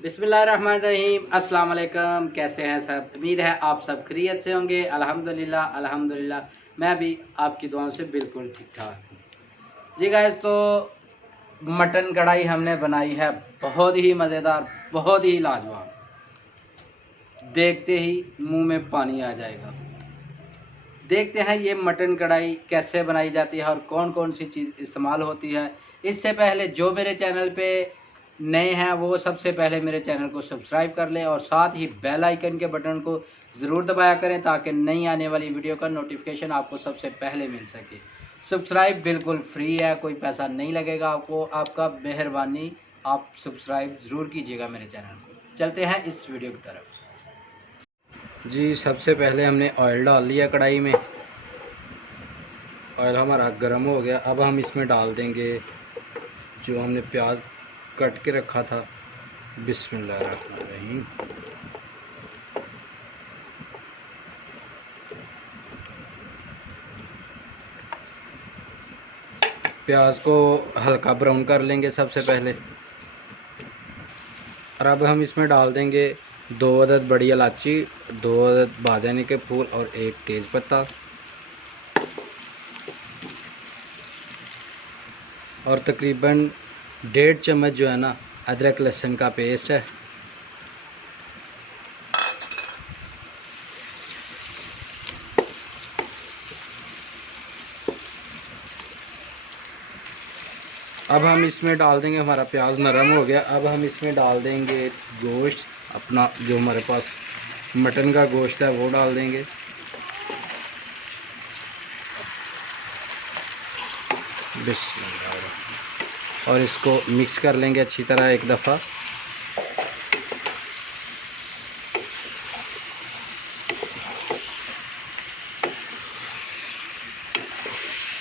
बिस्मिल्लाहिर्रहमानिर्रहीम। अस्सलाम वालेकुम। कैसे हैं सब? उम्मीद है आप सब खैरियत से होंगे। अल्हम्दुलिल्लाह अल्हम्दुलिल्लाह मैं भी आपकी दुआओं से बिल्कुल ठीक ठाक हूँ। जी गाइस, तो मटन कढ़ाई हमने बनाई है, बहुत ही मज़ेदार, बहुत ही लाजवाब। देखते ही मुंह में पानी आ जाएगा। देखते हैं ये मटन कढ़ाई कैसे बनाई जाती है और कौन कौन सी चीज़ इस्तेमाल होती है। इससे पहले जो मेरे चैनल पे नए हैं वो सबसे पहले मेरे चैनल को सब्सक्राइब कर लें और साथ ही बेल आइकन के बटन को ज़रूर दबाया करें ताकि नई आने वाली वीडियो का नोटिफिकेशन आपको सबसे पहले मिल सके। सब्सक्राइब बिल्कुल फ्री है, कोई पैसा नहीं लगेगा आपको। आपका मेहरबानी, आप सब्सक्राइब ज़रूर कीजिएगा मेरे चैनल को। चलते हैं इस वीडियो की तरफ। जी, सबसे पहले हमने ऑयल डाल लिया कढ़ाई में। ऑयल हमारा गर्म हो गया। अब हम इसमें डाल देंगे जो हमने प्याज कट के रखा था। बिस्मिल्लाहिर्रहमानिर्रहीम। प्याज को हल्का ब्राउन कर लेंगे सबसे पहले। और अब हम इसमें डाल देंगे 2 अदद बड़ी इलायची, 2 अदद बादानी के फूल और 1 तेज़ पत्ता और तकरीबन 1.5 चम्मच जो है ना अदरक लहसुन का पेस्ट है। अब हम इसमें डाल देंगे, हमारा प्याज नरम हो गया। अब हम इसमें डाल देंगे गोश्त, अपना जो हमारे पास मटन का गोश्त है वो डाल देंगे। बिस्मिल्लाह। और इसको मिक्स कर लेंगे अच्छी तरह एक दफ़ा।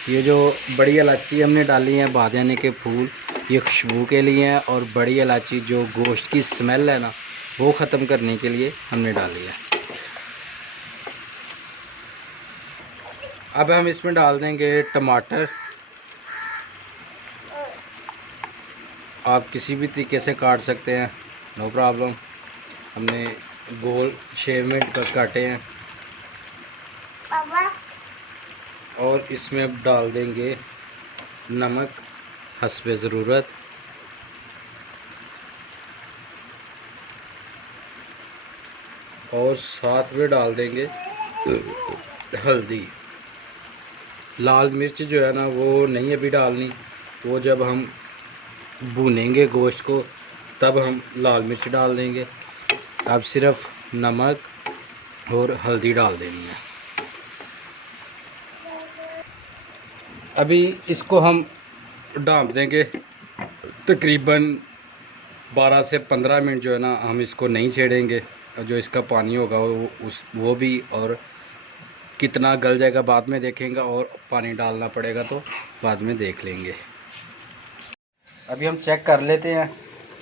ये जो बड़ी इलायची हमने डाली है, बादाने के फूल, ये खुशबू के लिए हैं और बड़ी इलायची जो गोश्त की स्मेल है ना वो ख़त्म करने के लिए हमने डाली है। अब हम इसमें डाल देंगे टमाटर। आप किसी भी तरीके से काट सकते हैं, नो प्रॉब्लम। हमने गोल शेप में काटे हैं। और इसमें अब डाल देंगे नमक हस्बे ज़रूरत। और साथ में डाल देंगे हल्दी। लाल मिर्च जो है ना वो नहीं अभी डालनी, वो जब हम भूनेंगे गोश्त को तब हम लाल मिर्च डाल देंगे। अब सिर्फ नमक और हल्दी डाल देनी है। अभी इसको हम ढाँप देंगे तकरीबन 12 से 15 मिनट जो है ना हम इसको नहीं छेड़ेंगे। जो इसका पानी होगा वो भी और कितना गल जाएगा बाद में देखेंगे, और पानी डालना पड़ेगा तो बाद में देख लेंगे। अभी हम चेक कर लेते हैं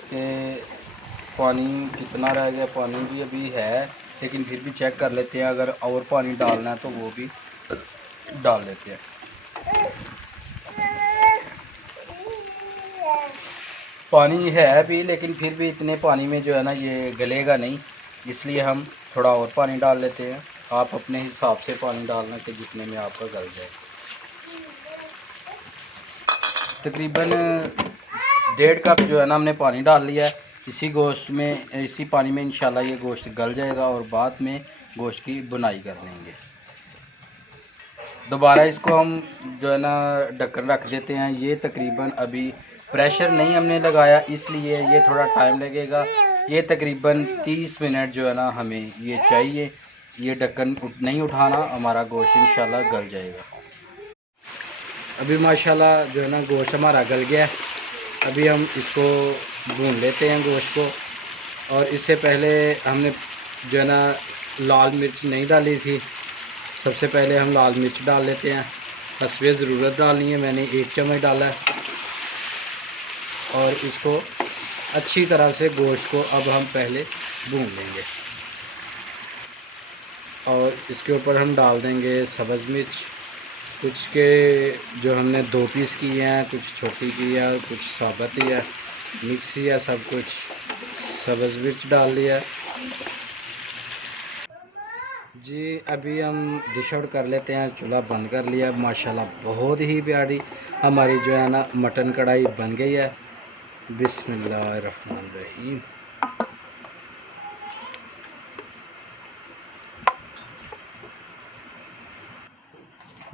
कि पानी कितना रह गया। पानी भी अभी है लेकिन फिर भी चेक कर लेते हैं, अगर और पानी डालना है तो वो भी डाल लेते हैं। पानी है अभी लेकिन फिर भी इतने पानी में जो है ना ये गलेगा नहीं, इसलिए हम थोड़ा और पानी डाल लेते हैं। आप अपने हिसाब से पानी डालना कि जितने में आपका गल जाए। तकरीबन 1.5 कप जो है ना हमने पानी डाल लिया है। इसी गोश्त में, इसी पानी में इंशाल्लाह ये गोश्त गल जाएगा और बाद में गोश्त की बुनाई कर लेंगे। दोबारा इसको हम जो है ना ढक्कन रख देते हैं। ये तकरीबन अभी प्रेशर नहीं हमने लगाया इसलिए ये थोड़ा टाइम लगेगा। ये तकरीबन 30 मिनट जो है ना हमें ये चाहिए। ये ढक्कन नहीं उठाना, हमारा गोश्त इंशाल्लाह गल जाएगा। अभी माशाल्लाह जो है ना गोश्त हमारा गल गया है। अभी हम इसको भून लेते हैं गोश्त को। और इससे पहले हमने जो है ना लाल मिर्च नहीं डाली थी। सबसे पहले हम लाल मिर्च डाल लेते हैं। हस्बे ज़रूरत डालनी है, मैंने 1 चम्मच डाला है। और इसको अच्छी तरह से गोश्त को अब हम पहले भून लेंगे। और इसके ऊपर हम डाल देंगे सब्ज़ मिर्च। कुछ के जो हमने 2 पीस किए हैं, कुछ छोटी की है, कुछ साबुत ही है, मिक्स ही है सब कुछ। सब्ज़ मिर्च डाल लिया जी। अभी हम डिश आउट कर लेते हैं, चूल्हा बंद कर लिया। माशाल्लाह बहुत ही प्यारी हमारी जो है ना मटन कढ़ाई बन गई है। बिस्मिल्लाहिर्रहमानिर्रहीम।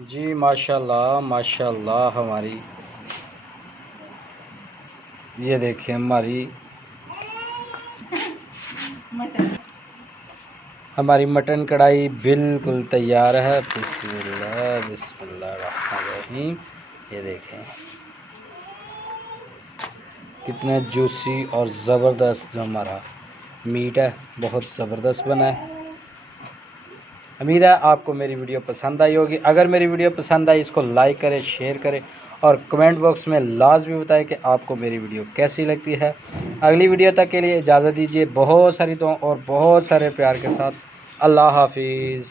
जी माशाल्लाह माशाल्लाह हमारी ये देखिए हमारी मटन कढ़ाई बिल्कुल तैयार है। बिस्मिल्लाह बिस्मिल्लाहिर्रहमानिर्रहीम। ये देखें कितना जूसी और ज़बरदस्त जो हमारा मीट है, बहुत ज़बरदस्त बना है। उम्मीद है आपको मेरी वीडियो पसंद आई होगी। अगर मेरी वीडियो पसंद आई इसको लाइक करें, शेयर करें और कमेंट बॉक्स में लाजमी बताएं कि आपको मेरी वीडियो कैसी लगती है। अगली वीडियो तक के लिए इजाज़त दीजिए। बहुत सारी दुआ और बहुत सारे प्यार के साथ अल्लाह हाफिज़।